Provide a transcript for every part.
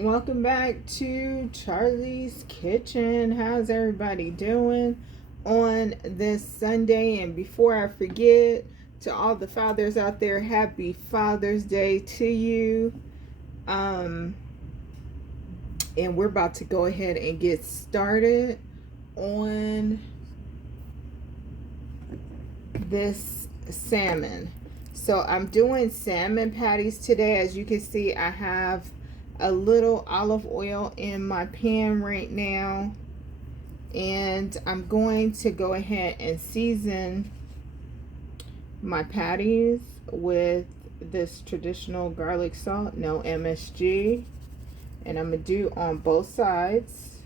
Welcome back to Charlie's Kitchen. How's everybody doing on this Sunday? And before I forget, to all the fathers out there, happy Father's Day to you. And we're about to go ahead and get started on this salmon. So I'm doing salmon patties today. As you can see, I have a little olive oil in my pan right now, and I'm going to go ahead and season my patties with this traditional garlic salt, no MSG, and I'm gonna do on both sides.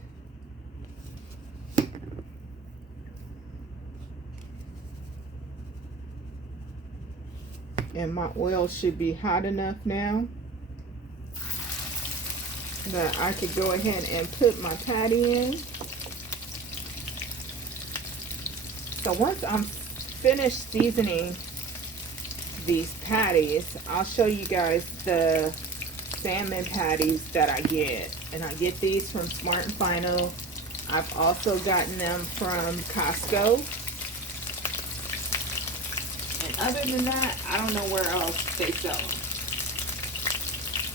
And my oil should be hot enough now that I could go ahead and put my patty in. So once I'm finished seasoning these patties, I'll show you guys the salmon patties that I get. And I get these from Smart and Final. I've also gotten them from Costco. And other than that, I don't know where else they sell them.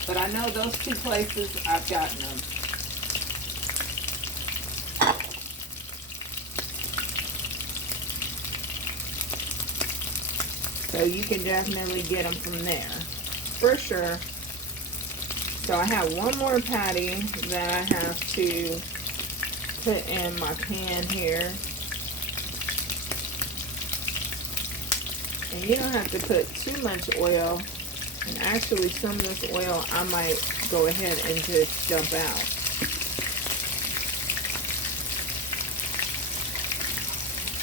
But I know those two places I've gotten them. So you can definitely get them from there, for sure. So I have one more patty that I have to put in my pan here. And you don't have to put too much oil. And actually, some of this oil I might go ahead and just dump out.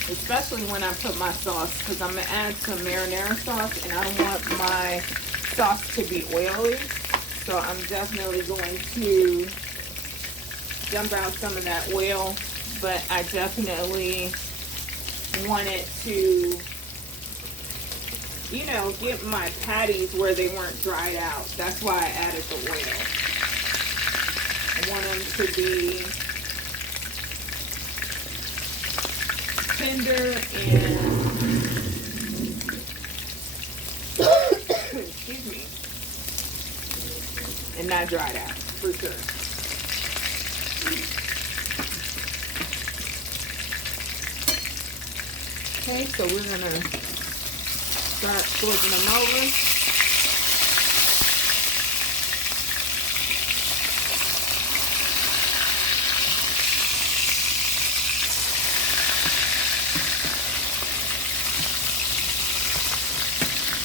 Especially when I put my sauce, because I'm going to add some marinara sauce, and I don't want my sauce to be oily. So I'm definitely going to dump out some of that oil, but I definitely want it to, you know, get my patties where they weren't dried out. That's why I added the oil. I want them to be tender and excuse me, and not dried out, for sure. Okay, so we're gonna start flipping them over.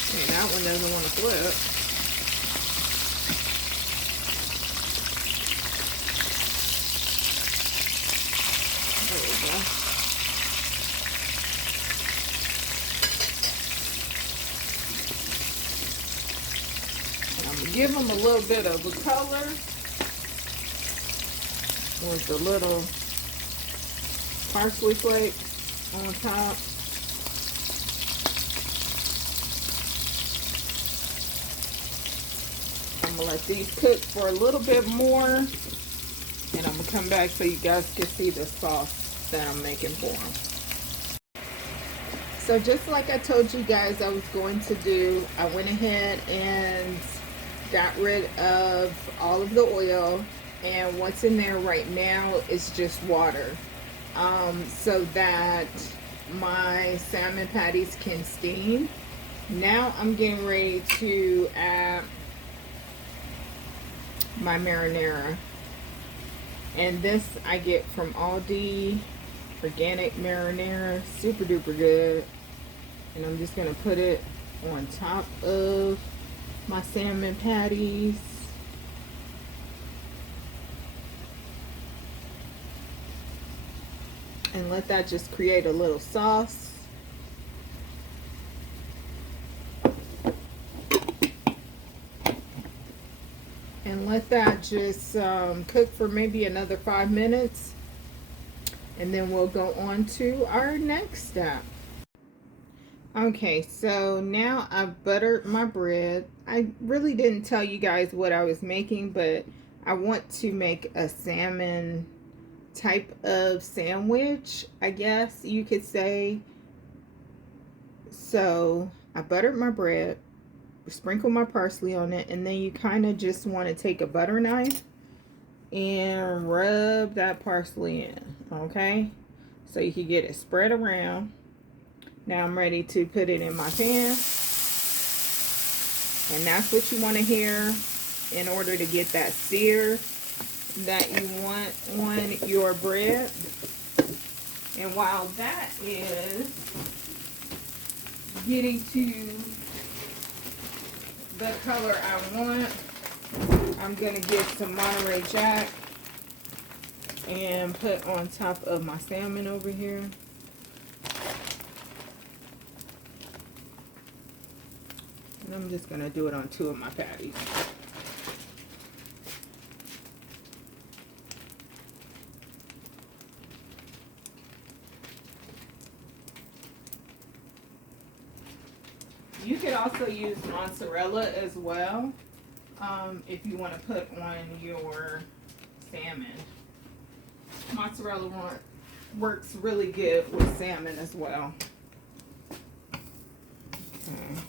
Okay, that one doesn't want to flip. There we go. Give them a little bit of a color with the little parsley flakes on top. I'm gonna let these cook for a little bit more, and I'm gonna come back so you guys can see the sauce that I'm making for them. So just like I told you guys I was going to do, I went ahead and got rid of all of the oil, and what's in there right now is just water, so that my salmon patties can steam. Now I'm getting ready to add my marinara, and this I get from Aldi, organic marinara, super duper good. And I'm just gonna put it on top of my salmon patties. And let that just create a little sauce. And let that just cook for maybe another 5 minutes. And then we'll go on to our next step. Okay, so now I've buttered my bread. I really didn't tell you guys what I was making, but I want to make a salmon type of sandwich, I guess you could say. So I buttered my bread, sprinkle my parsley on it, and then you kind of just want to take a butter knife and rub that parsley in, okay? So you can get it spread around. Now I'm ready to put it in my pan. And that's what you want to hear in order to get that sear that you want on your bread. And while that is getting to the color I want, I'm going to get some Monterey Jack and put on top of my salmon over here. And I'm just going to do it on 2 of my patties. You could also use mozzarella as well if you want to put on your salmon. Mozzarella works really good with salmon as well. Okay.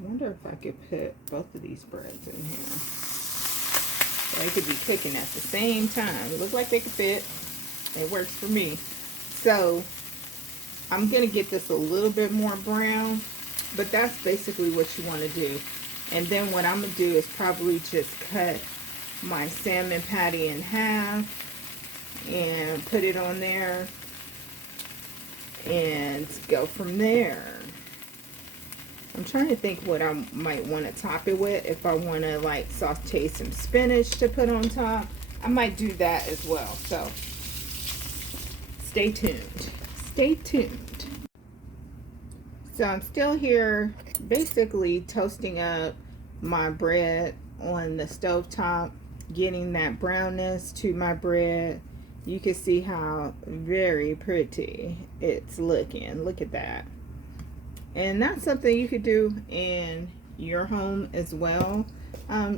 I wonder if I could put both of these breads in here. So they could be cooking at the same time. It looks like they could fit. It works for me. So I'm going to get this a little bit more brown, but that's basically what you want to do. And then what I'm going to do is probably just cut my salmon patty in half and put it on there and go from there. I'm trying to think what I might want to top it with. If I want to like saute some spinach to put on top, I might do that as well. So stay tuned. Stay tuned. So I'm still here basically toasting up my bread on the stovetop, getting that brownness to my bread. You can see how very pretty it's looking. Look at that. And that's something you could do in your home as well,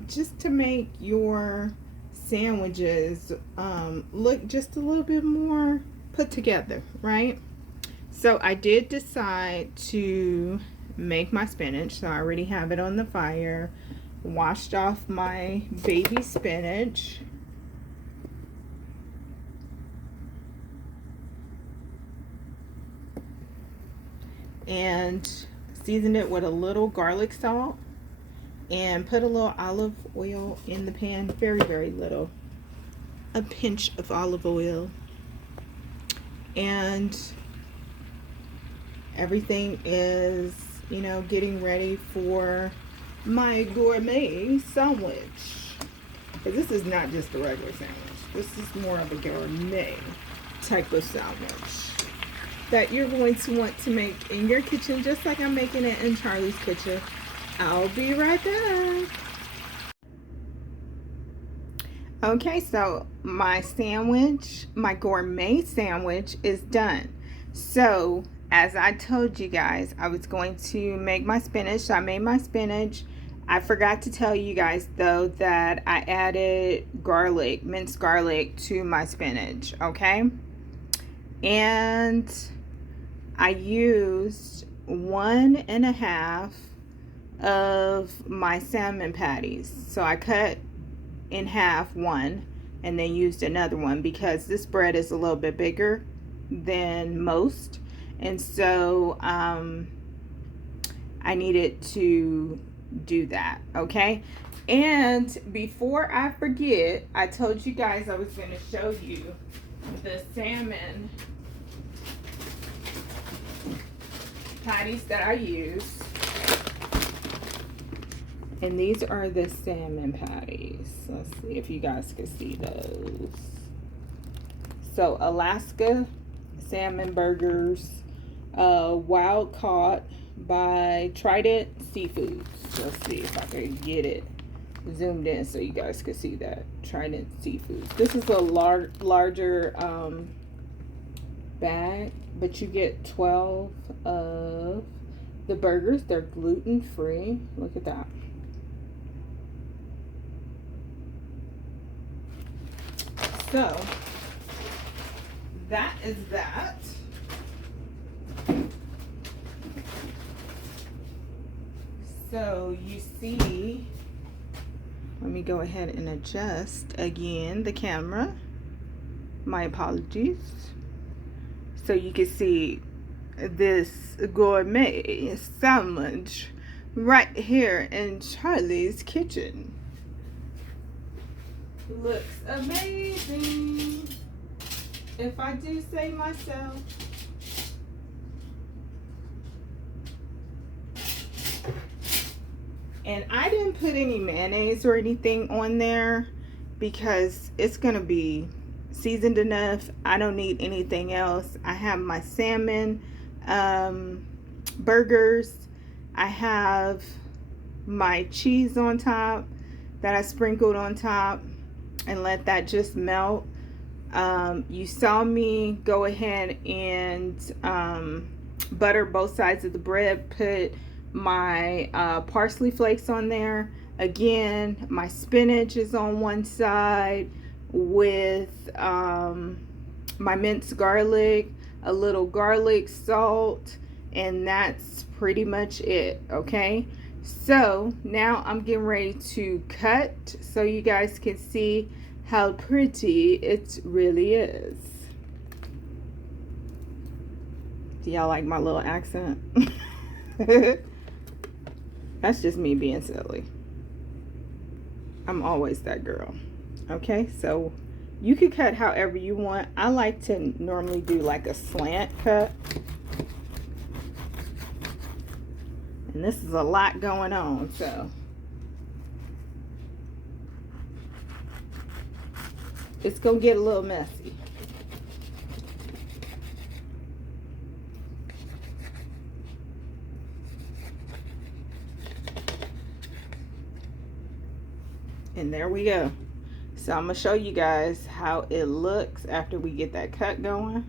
just to make your sandwiches look just a little bit more put together, right? So I did decide to make my spinach. So I already have it on the fire. Washed off my baby spinach. And seasoned it with a little garlic salt and put a little olive oil in the pan, very, very little, a pinch of olive oil. And everything is, you know, getting ready for my gourmet sandwich. Because this is not just a regular sandwich. This is more of a gourmet type of sandwich that you're going to want to make in your kitchen, just like I'm making it in Charlie's kitchen. I'll be right back. Okay, so my sandwich, my gourmet sandwich is done. So as I told you guys, I was going to make my spinach. So I made my spinach. I forgot to tell you guys though that I added garlic, minced garlic to my spinach, okay? And I used 1.5 of my salmon patties. So I cut in half one and then used another one because this bread is a little bit bigger than most. And so I needed to do that, okay? And before I forget, I told you guys I was going to show you the salmon patties that I use. And these are the salmon patties. Let's see if you guys can see those. So Alaska salmon burgers, wild caught by Trident Seafoods. Let's see if I can get it zoomed in so you guys can see that. Trident Seafoods. This is a larger bag, but you get 12 of the burgers. They're gluten free. Look at that. So that is that. So you see, let me go ahead and adjust again the camera. My apologies. So you can see this gourmet salmon right here in Charlie's kitchen. Looks amazing, if I do say myself. And I didn't put any mayonnaise or anything on there because it's gonna be seasoned enough. I don't need anything else. I have my salmon burgers. I have my cheese on top that I sprinkled on top and let that just melt. You saw me go ahead and butter both sides of the bread, put my parsley flakes on there. Again, my spinach is on one side with my minced garlic, a little garlic salt, and that's pretty much it. Okay, so now I'm getting ready to cut so you guys can see how pretty it really is. Do y'all like my little accent? That's just me being silly. I'm always that girl. Okay, so you can cut however you want. I like to normally do like a slant cut. And this is a lot going on, so it's gonna get a little messy. And there we go. So I'm gonna show you guys how it looks after we get that cut going.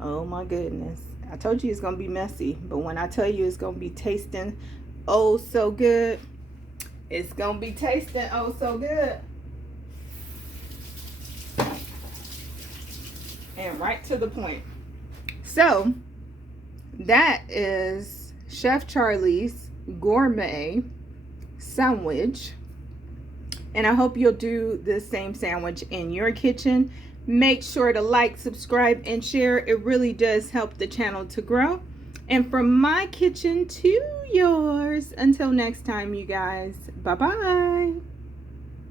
Oh my goodness. I told you it's gonna be messy, but when I tell you it's gonna be tasting oh so good, it's gonna be tasting oh so good. And right to the point. So that is Chef Charlie's gourmet sandwich. And I hope you'll do the same sandwich in your kitchen. Make sure to like, subscribe, and share. It really does help the channel to grow. And from my kitchen to yours. Until next time, you guys. Bye-bye.